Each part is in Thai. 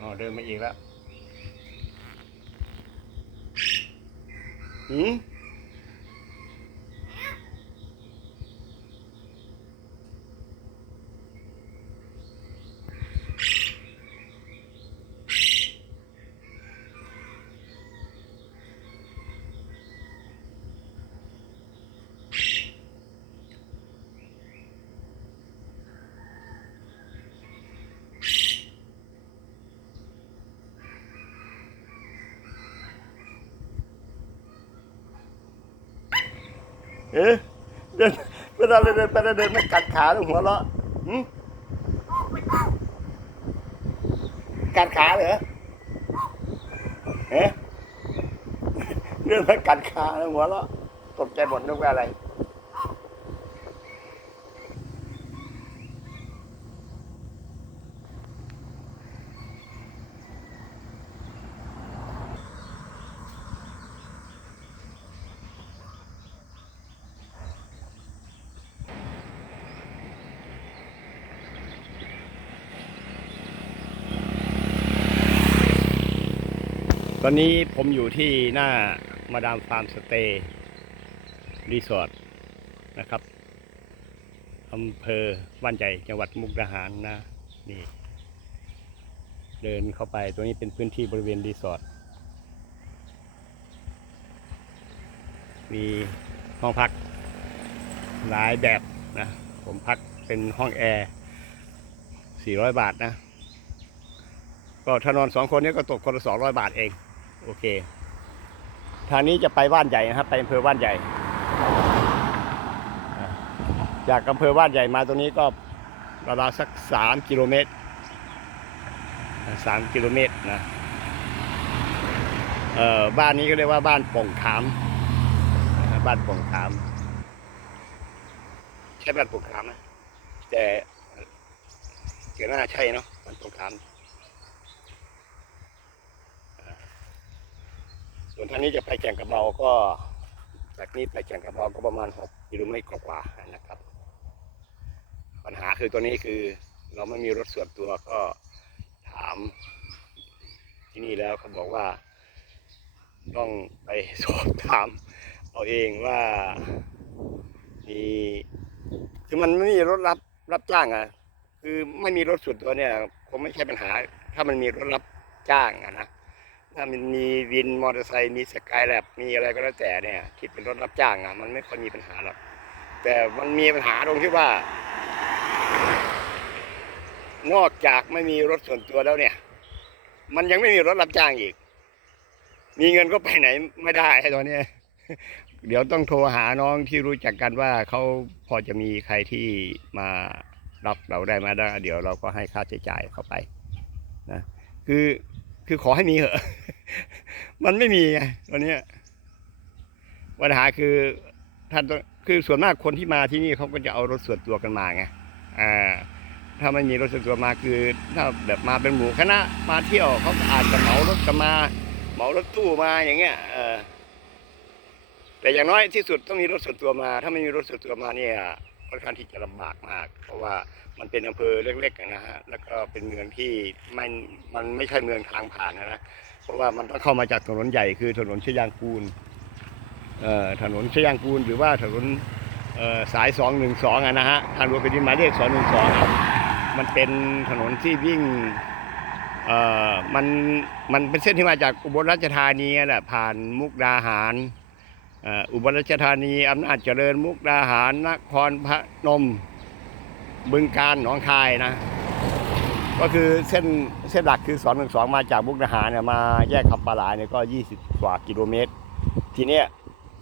อ๋อเดินมาอีกแล้วหืม เอ๊ะเดินเวลาเราเดินไปเราเดินไม่กัดขาหรือหัวเราะหืมกัดขาเหรอเอ๊ะเดินไม่กัดขาหล้วหัวเราะตกใจหมดนึกว่าอะไร ตอนนี้ผมอยู่ที่หน้ามาดามฟาร์มสเตย์รีสอร์ทนะครับอำเภอบ้านใหญ่จังหวัดมุกดาหารนะนี่ เดินเข้าไปตรงนี้เป็นพื้นที่บริเวณรีสอร์ทมีห้องพักหลายแบบนะ ผมพักเป็นห้องแอร์ 400 บาทนะ ก็ถ้านอนสองคนนี้ก็ตกคนละ200 บาทเอง โอเค ทางนี้จะไปบ้านใหญ่นะครับ ไปอำเภอบ้านใหญ่ จากอำเภอบ้านใหญ่มาตรงนี้ก็ประมาณสักสามกิโลเมตรสามกิโลเมตรนะเอ่อบ้านนี้ก็เรียกว่าบ้านป่งขามนะครับบ้านป่งขามใช่บ้านป่งขามนะแต่เกิดน่าใช่เนาะบ้านป่งขาม วนทางนี้จะไปแก่งกระเบาก็จากนี้ไปแก่งกระเบาก็ประมาณหกกิโลเมตรกว่าๆนะครับ ปัญหาคือตัวนี้คือเราไม่มีรถส่วนตัวก็ถามที่นี่แล้วเขาบอกว่า ต้องไปสอบถามเอาเองว่ามีคือมันไม่มีรถรับรับจ้างอะ คือไม่มีรถส่วนตัวเนี่ยคงไม่ใช่ปัญหา ถ้ามันมีรถรับจ้างอะนะ ถ้ามันมีวินมอเตอร์ไซค์มีสกายแลบมีอะไรก็แล้วแต่เนี่ย ที่เป็นรถรับจ้างอะ มันไม่ค่อยมีปัญหาหรอกแต่มันมีปัญหาตรงที่ว่า นอกจากไม่มีรถส่วนตัวแล้วเนี่ย มันยังไม่มีรถรับจ้างอีก มีเงินก็ไปไหนไม่ได้ตอนนี้เดี๋ยวต้องโทรหาน้องที่รู้จักกันว่าเขาพอจะมีใครที่มารับเราได้มาได้เดี๋ยวเราก็ให้ค่าใช้จ่ายเข้าไปนะคือ คือขอให้มีเหอะ มันไม่มีไงตอนนี้ปัญหาคือท่านคือส่วนมากคนที่มาที่นี่เขาก็จะเอารถส่วนตัวกันมาไงอ่าถ้าไม่มีรถส่วนตัวมาคือถ้าแบบมาเป็นหมู่คณะมาเที่ยวเขาอาจจะเหมารถกันมา เหมารถตู้มาอย่างเงี้ยเออแต่อย่างน้อยที่สุดต้องมีรถส่วนตัวมา ถ้าไม่มีรถส่วนตัวมาเนี่ย ค่อนข้างที่จะลำบากมาก เพราะว่ามันเป็นอำเภอเล็กๆนะฮะแล้วก็เป็นเมืองที่ไม่มันไม่ใช่เมืองทางผ่านนะนะเพราะว่ามันต้องเข้ามาจากถนนใหญ่คือถนนชยางกูลเอ่อถนนชยางกูลหรือว่าถนนเอ่อสายสองหนึ่งสองอะนะฮะทางหลวงแผ่นดินหมายเลขสองหนึ่งสองมันเป็นถนนที่วิ่งเอ่อมันมันเป็นเส้นที่มาจากอุบลราชธานีแหละผ่านมุกดาหาร อุบลราชธานีอำนาจเจริญมุกดาหารนครพนมบึงการหนองคายนะ ก็คือเส้นเส้นหลักคือสองหนึ่งสองมาจากมุกดาหารเนี่ยมาแยกคำปลาหลายเนี่ยก็ยี่สิบกว่ากิโลเมตร ทีเนี้ย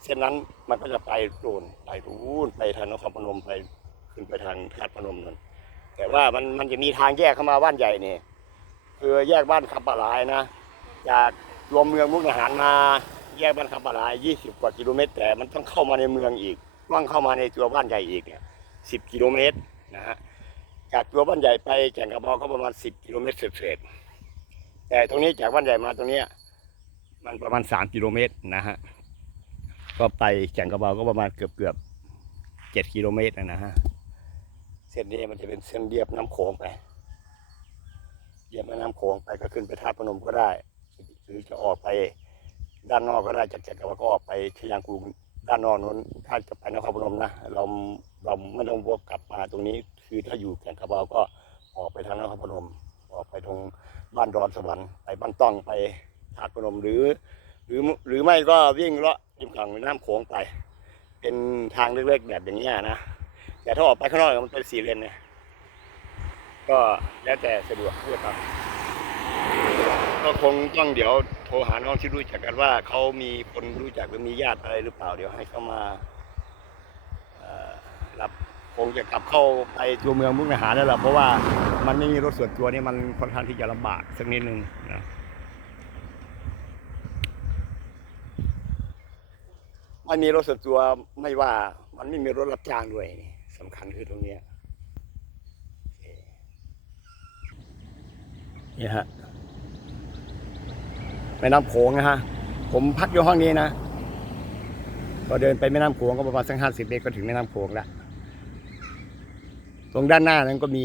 เส้นนั้นมันก็จะไปโดนไปรูนไปทางนครพนมไปขึ้นไปทางธาตุพนมนั่นแต่ว่ามันมันจะมีทางแยกเข้ามาบ้านใหญ่เนี่ยคือแยกบ้านคำปลาหลายนะ จากรวมเมืองมุกดาหารมา ยกบ้านคำปาหลายยี่สิบกว่ากิโลเมตร แต่มันต้องเข้ามาในเมืองอีกว่างเข้ามาในตัวบ้านใหญ่อีกเนี่ยสิบกิโลเมตรนะฮะจากตัวบ้านใหญ่ไปแก่งกระบอกก็ประมาณสิบกิโลเมตรเศษแต่ตรงนี้จากบ้านใหญ่มาตรงนี้มันประมาณสามกิโลเมตรนะฮะก็ไปแก่งกระบอกก็ประมาณเกือบเกือบเจ็ดกิโลเมตรนะฮะเส้นนี้มันจะเป็นเส้นเรียบน้ำโขงไปเรียบแม่น้ำโขงไปก็ขึ้นไปท่าพนมก็ได้หรือจะออกไป ด้านนอกก็ได้จากแก่กระบก็ออกไปชยางกูลด้านนอกนู้นถ้าจะไปนครพนมนะเราเราไม่ต้องวกกลับมาตรงนี้ คือถ้าอยู่แก่งกระบาก็ออกไปทางนครพนม ออกไปตรงบ้านดอนสวรรค์ไปบ้านต้องไปทาตุพนมหรือ หรือหรือไม่ก็วิ่งเลาะริมฝั่งน้ำโขงไป เป็นทางเล็กๆแบบอย่างนี้นะแต่ถ้าออกไปข้างนอกมันเป็นสี่เลนเนี่ยก็แล้วแต่สะดวกเลือครับก็คงต้องเดี๋ยว รหาน้องที่รู้จักกันว่าเขามีคนรู้จักหรือมีญาติอะไรหรือเปล่า เดี๋ยวให้เขามาอรับคงจะกลับเข้าไปตัวเมืองมุกดาหารแล้วล่ะเพราะว่ามันไม่มีรถส่วนตัวนี่มันค่อนข้างที่จะลำบากสักนิดนึงนะไม่มีรถส่วนตัวไม่ว่า มันไม่มีรถรับจ้างด้วยนี่สำคัญคือตรงเนี้ยเนี่ฮะ แม่น้ำโขงนะฮะ ผมพักอยู่ห้องนี้นะก็เดินไปแม่น้ำโขงก็ประมาณสักห้าสิบเมตรก็ถึงแม่น้ำโขงแล้วตรงด้านหน้านั้นก็มี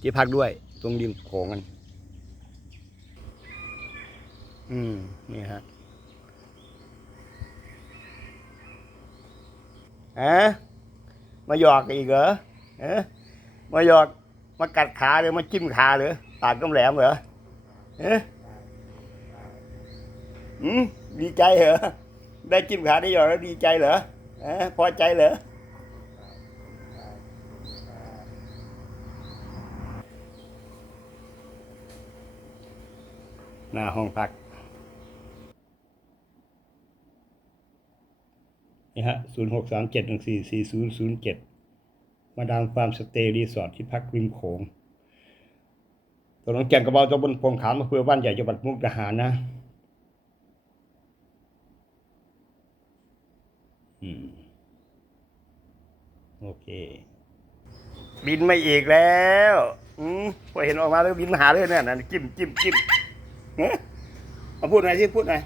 ที่พักด้วย ตรงริมโขงกันอืมนี่ฮะฮะมาหยอกอีกเหรอเอะมาหยอกมากัดขาหรือมาจิ้มขาหรือปากก็แหลมเหรอเอ๊ะ อืมดีใจเหรอ ได้จิ้มขาได้หยอดแล้วดีใจเหรออพอใจเหรอ หน้าห้องพัก นี่ฮะศูนย์หกสามเจ็ดหนึ่งสี่สี่ศูนย์ศูนย์เจ็ดมาดามฟาร์มสเตย์รีสอร์ทที่พักริมโขงตำบลแก่งกระเบาตำบลพงขามอำเภอบ้านใหญ่จังหวัดมุกดาหารนะ โอเค บินไม่อีกแล้ว อืมพอเห็นออกมาแล้วบินมาหาเลยเนี่ยนั่นจิ้มจิ้มจิ้มเฮ้ยมาพูดหน่อยสิพูดหน่อย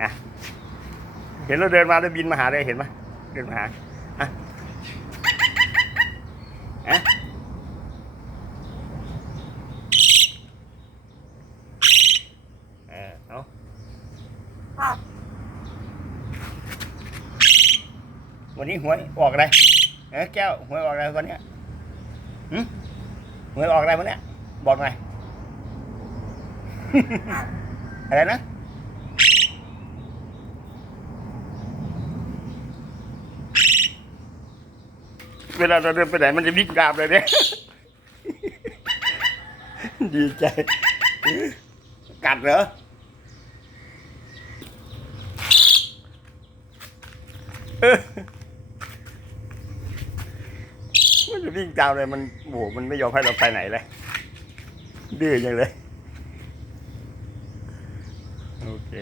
อะเห็นเราเดินมาแล้วบินมาหาเลยเห็นไหมเดินมาหาอะอะเออเอา วันนี้หวยออกอะไรเอ้ยแก้วหวยออกอะไรวันเนี้ยหึหวยออกอะไรวันเนี้ยบอกหน่อยอะไรนะเวลาเราเดินไปไหนมันจะวิ่งตามเลยเนี่ย ดีใจ กัดเหรอ เออมันจะ วิ่งตามเลยมันโหมันไม่ยอมให้เราไปไหนเลยดื้อยังเลย โอเค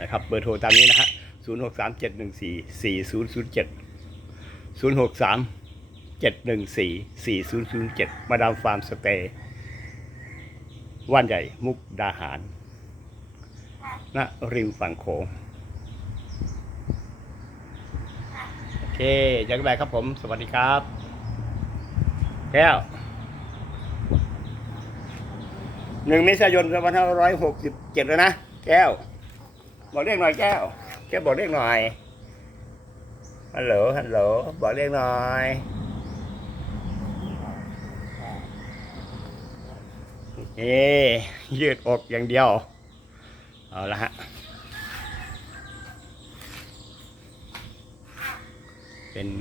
นะครับ เบอร์โทรตามนี้นะฮะ0 6 3 7 1 4 4 0 0 7 0 6 3 7 1 4 4 0 0 7มาดามฟาร์มสเตย์ว่านใหญ่มุกดาหารณริมฝั่งโขง โอ เคยังไงครับผม สวัสดีครับ แก้วหนึ่งเมษายนสองพันห้าร้อยหกสิบเจ็ดแล้วนะ แก้ว บอกเรียกหน่อยแก้ว แก้วบอกเรียกหน่อยฮัลโหลฮัลโหลบอกเรียกหน่อยเอ๊ยืดอกอย่างเดียว เอาละฮะ เป็น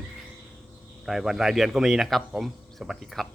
รายวันรายเดือนก็มีนะครับ ผมสวัสดีครับ